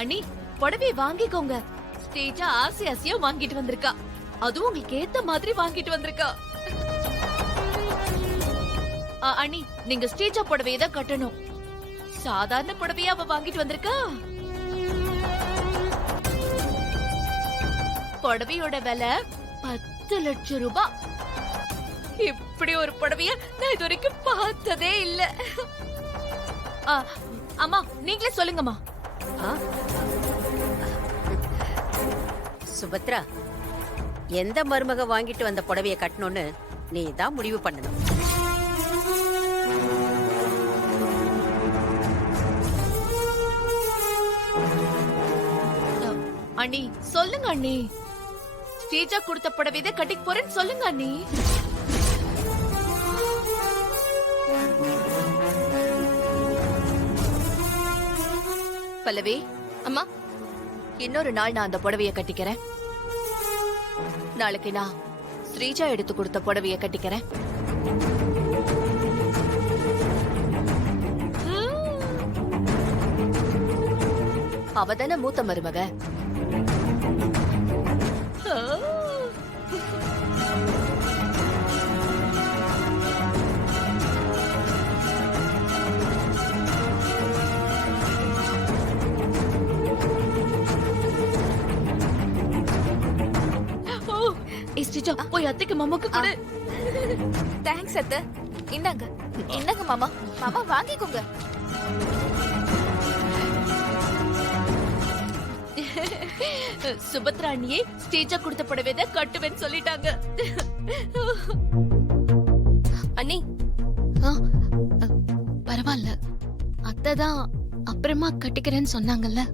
அண்ணி புடவை வாங்கிக்கோங்க. ஸ்டேஜா ஆசை ஆசையா வாங்கிட்டு வந்திருக்கா. அதுவும் உங்களுக்கு ஏத்த மாதிரி வாங்கிட்டு வந்திருக்கா. அண்ணி நீங்க ஸ்டேஜா புடவையை தான் கட்டணும். சாதாரண புடவையா அவ வாங்கிட்டு வந்திருக்கா. புடவையோட விலை 10 லட்சம் ரூபாய். இப்படி ஒரு புடவைய நான் இது வரைக்கும் பார்த்ததே இல்ல. அம்மா நீங்களே சொல்லுங்கம்மா. சுபத்ரா, எந்த மருமக வாங்கிட்டு வந்த புடவைய கட்டணும்னு நீ தான் முடிவு பண்ணணும். அண்ணி சொல்லுங்க அண்ணி. ஸ்டேஜா கொடுத்த புடவையை கட்டிக்கு போறேன்னு சொல்லுங்க அண்ணி. பல்லவி அம்மா, இன்னொரு நாள் நான் அந்த புடவைய கட்டிக்கிறேன். நாளைக்கு நான் ஸ்ரீஜா எடுத்து கொடுத்த புடவைய கட்டிக்கிறேன். அவதான மூத்த மருமக. ஸ்ரீஜா போய் அத்தைக்கு மாமாக்கு கொடு. தேங்க்ஸ் அத்தை. இந்தாங்க இந்தாங்க மாமா. மாமா வாங்கிக்கோங்க. சுபத்ரா அண்ணியே ஸ்டேஜா கொடுத்த புடவை கட்டுவேன்னு சொல்லிட்டாங்க. அண்ணி பரவாயில்ல, அத்தை தான் அப்புறமா கட்டிக்கிறேன்னு சொன்னாங்கல்ல.